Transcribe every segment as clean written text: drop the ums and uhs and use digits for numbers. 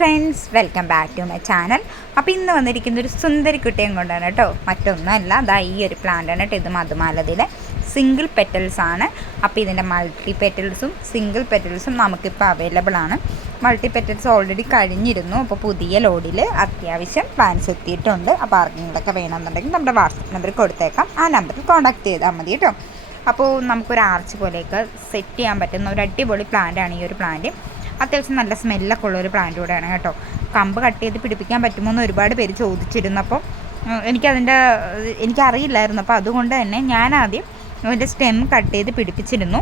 Friends, welcome back to my channel. അപ്പോൾ ഇന്ന് വന്നിരിക്കുന്ന ഒരു സുന്ദരി കുട്ടിയും കൊണ്ടാണ് കേട്ടോ. മറ്റൊന്നുമല്ല, അതാ ഈ ഒരു പ്ലാന്റാണ് കേട്ടോ. ഇത് മധുമാലതിലെ സിംഗിൾ പെറ്റൽസ് ആണ്. അപ്പോൾ ഇതിൻ്റെ മൾട്ടി പെറ്റൽസും സിംഗിൾ പെറ്റൽസും നമുക്കിപ്പോൾ അവൈലബിൾ ആണ്. മൾട്ടി പെറ്റൽസ് ഓൾറെഡി കഴിഞ്ഞിരുന്നു. അപ്പോൾ പുതിയ ലോഡിൽ അത്യാവശ്യം പ്ലാന്റ്സ് എത്തിയിട്ടുണ്ട്. അപ്പോൾ ആർക്കെങ്കിലൊക്കെ വേണമെന്നുണ്ടെങ്കിൽ നമ്മുടെ വാട്സപ്പ് നമ്പർ കൊടുത്തേക്കാം. ആ നമ്പറിൽ കോൺടാക്ട് ചെയ്താൽ മതി കേട്ടോ. അപ്പോൾ നമുക്കൊരു ആർച്ച് പോലെയൊക്കെ സെറ്റ് ചെയ്യാൻ പറ്റുന്ന ഒരു അടിപൊളി പ്ലാന്റാണ് ഈ ഒരു പ്ലാന്റ്. അത്യാവശ്യം നല്ല സ്മെല്ലൊക്കെ ഉള്ളൊരു പ്ലാന്റ് കൂടെയാണ് കേട്ടോ. കമ്പ് കട്ട് ചെയ്ത് പിടിപ്പിക്കാൻ പറ്റുമോ എന്ന് ഒരുപാട് പേര് ചോദിച്ചിരുന്നപ്പോൾ എനിക്കറിയില്ലായിരുന്നു. അപ്പോൾ അതുകൊണ്ട് തന്നെ ഞാൻ ആദ്യം അതിൻ്റെ സ്റ്റെം കട്ട് ചെയ്ത് പിടിപ്പിച്ചിരുന്നു.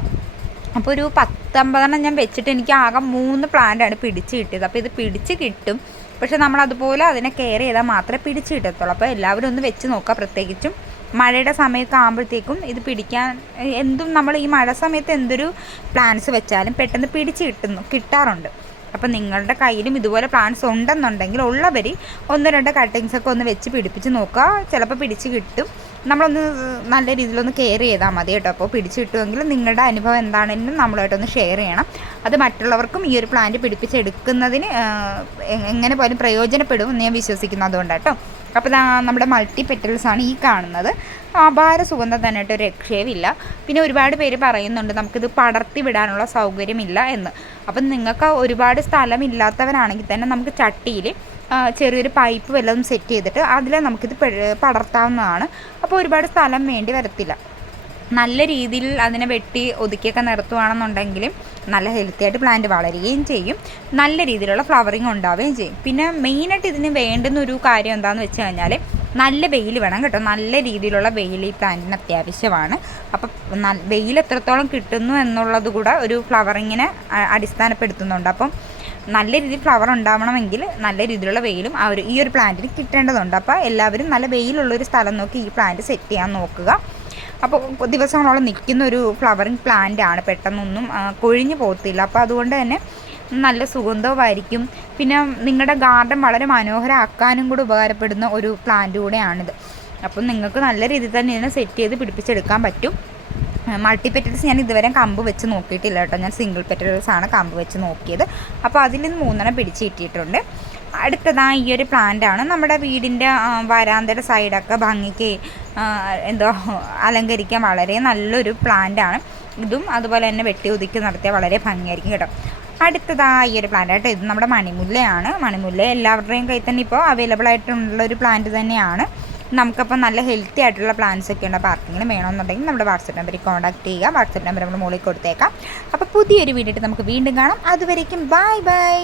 അപ്പോൾ ഒരു 10-50 ഞാൻ വെച്ചിട്ട് എനിക്ക് ആകെ 3 പ്ലാന്റാണ് പിടിച്ച് കിട്ടിയത്. അപ്പോൾ ഇത് പിടിച്ച് കിട്ടും, പക്ഷെ നമ്മളതുപോലെ അതിനെ കെയർ ചെയ്താൽ മാത്രമേ പിടിച്ച് കിട്ടത്തുള്ളൂ. അപ്പോൾ എല്ലാവരും ഒന്ന് വെച്ച് നോക്കുക. പ്രത്യേകിച്ചും മഴയുടെ സമയമൊക്കെ ആകുമ്പോഴത്തേക്കും ഇത് പിടിക്കാൻ നമ്മൾ ഈ മഴ സമയത്ത് എന്തൊരു പ്ലാന്റ്സ് വെച്ചാലും പെട്ടെന്ന് പിടിച്ച് കിട്ടാറുണ്ട്. അപ്പം നിങ്ങളുടെ കയ്യിലും ഇതുപോലെ പ്ലാന്റ്സ് ഉണ്ടെന്നുണ്ടെങ്കിൽ ഉള്ളവർ 1-2 കട്ടിങ്സൊക്കെ ഒന്ന് വെച്ച് പിടിപ്പിച്ച് നോക്കുക. ചിലപ്പോൾ പിടിച്ച് കിട്ടും. നമ്മളൊന്ന് നല്ല രീതിയിലൊന്ന് കെയർ ചെയ്താൽ മതി കേട്ടോ. അപ്പോൾ പിടിച്ച് കിട്ടുമെങ്കിൽ നിങ്ങളുടെ അനുഭവം എന്താണെങ്കിലും നമ്മളായിട്ടൊന്ന് ഷെയർ ചെയ്യണം. അത് മറ്റുള്ളവർക്കും ഈ ഒരു പ്ലാന്റ് പിടിപ്പിച്ചെടുക്കുന്നതിന് എങ്ങനെ പോലും പ്രയോജനപ്പെടും എന്ന് ഞാൻ വിശ്വസിക്കുന്നു. അതുകൊണ്ടാണ് കേട്ടോ. അപ്പോൾ നമ്മുടെ മൾട്ടി പെറ്റൽസാണ് ഈ കാണുന്നത്. അപാര സുഗന്ധം തന്നെ ഒരു രക്ഷയുമില്ല. പിന്നെ ഒരുപാട് പേര് പറയുന്നുണ്ട് നമുക്കിത് പടർത്തി വിടാനുള്ള സൗകര്യമില്ല എന്ന്. അപ്പം നിങ്ങൾക്ക് ഒരുപാട് സ്ഥലമില്ലാത്തവരാണെങ്കിൽ തന്നെ നമുക്ക് ചട്ടിയിൽ ചെറിയൊരു പൈപ്പ് വല്ലതും സെറ്റ് ചെയ്തിട്ട് അതിൽ നമുക്കിത് പടർത്താവുന്നതാണ്. അപ്പോൾ ഒരുപാട് സ്ഥലം വേണ്ടി വരത്തില്ല. നല്ല രീതിയിൽ അതിനെ വെട്ടി ഒതുക്കിയൊക്കെ നിർത്തുകയാണെന്നുണ്ടെങ്കിലും നല്ല ഹെൽത്തി ആയിട്ട് പ്ലാന്റ് വളരുകയും ചെയ്യും, നല്ല രീതിയിലുള്ള ഫ്ലവറിങ് ഉണ്ടാവുകയും ചെയ്യും. പിന്നെ മെയിനായിട്ട് ഇതിന് വേണ്ടുന്ന ഒരു കാര്യം എന്താണെന്ന് വെച്ച് കഴിഞ്ഞാൽ നല്ല വെയിൽ വേണം കേട്ടോ. നല്ല രീതിയിലുള്ള വെയിൽ ഈ പ്ലാന്റിന് അത്യാവശ്യമാണ്. അപ്പം വെയിൽ എത്രത്തോളം കിട്ടുന്നു എന്നുള്ളത് കൂടെ ഒരു ഫ്ലവറിങ്ങിനെ അടിസ്ഥാനപ്പെടുത്തുന്നുണ്ട്. അപ്പം നല്ല രീതിയിൽ ഫ്ലവർ ഉണ്ടാവണമെങ്കിൽ നല്ല രീതിയിലുള്ള വെയിലും ഈ ഒരു പ്ലാന്റിന് കിട്ടേണ്ടതുണ്ട്. അപ്പോൾ എല്ലാവരും നല്ല വെയിലുള്ളൊരു സ്ഥലം നോക്കി ഈ പ്ലാന്റ് സെറ്റ് ചെയ്യാൻ നോക്കുക. അപ്പോൾ ദിവസങ്ങളോളം നിൽക്കുന്ന ഒരു ഫ്ലവറിങ് പ്ലാന്റ് ആണ്. പെട്ടെന്നൊന്നും കൊഴിഞ്ഞു പോകത്തില്ല. അപ്പോൾ അതുകൊണ്ട് തന്നെ നല്ല സുഗന്ധവുമായിരിക്കും. പിന്നെ നിങ്ങളുടെ ഗാർഡൻ വളരെ മനോഹരമാക്കാനും കൂടി ഉപകാരപ്പെടുന്ന ഒരു പ്ലാന്റ് കൂടെയാണിത്. അപ്പം നിങ്ങൾക്ക് നല്ല രീതിയിൽ തന്നെ ഇതിനെ സെറ്റ് ചെയ്ത് പിടിപ്പിച്ചെടുക്കാൻ പറ്റും. മൾട്ടി പെറ്റൽസ് ഞാൻ ഇതുവരെ കമ്പ് വെച്ച് നോക്കിയിട്ടില്ല കേട്ടോ. ഞാൻ സിംഗിൾ പെറ്റൽസ് ആണ് കമ്പ് വെച്ച് നോക്കിയത്. അപ്പോൾ അതിൽ നിന്ന് 3 പിടിച്ച് കിട്ടിയിട്ടുണ്ട്. അടുത്തതായി ഈ ഒരു പ്ലാന്റാണ്. നമ്മുടെ വീടിൻ്റെ വരാന്തയുടെ സൈഡൊക്കെ ഭംഗിക്ക് അലങ്കരിക്കാൻ വളരെ നല്ലൊരു പ്ലാന്റാണ് ഇതും. അതുപോലെ തന്നെ വെട്ടി ഒതുക്കി നടത്തിയാൽ വളരെ ഭംഗിയായിരിക്കും കേട്ടോ. അടുത്തതായി ഈ ഒരു പ്ലാന്റ് ആയിട്ട് ഇത് നമ്മുടെ മണിമുല്ലയാണ്. മണിമുല്ല എല്ലാവരുടെയും കയ്യിൽ തന്നെ ഇപ്പോൾ അവൈലബിൾ ആയിട്ടുള്ളൊരു പ്ലാന്റ് തന്നെയാണ്. നമുക്കപ്പോൾ നല്ല ഹെൽത്തി ആയിട്ടുള്ള പ്ലാന്റ്സ് ഒക്കെ ഉണ്ട്. അപ്പോൾ ആർക്കെങ്കിലും വേണമെന്നുണ്ടെങ്കിൽ നമ്മുടെ വാട്സപ്പ് നമ്പറിൽ കോൺടാക്ട് ചെയ്യുക. വാട്സപ്പ് നമ്പർ നമ്മൾ മുകളിൽ കൊടുത്തേക്കാം. അപ്പോൾ പുതിയൊരു വീഡിയോ നമുക്ക് വീണ്ടും കാണാം. അതുവരേക്കും ബൈ ബൈ.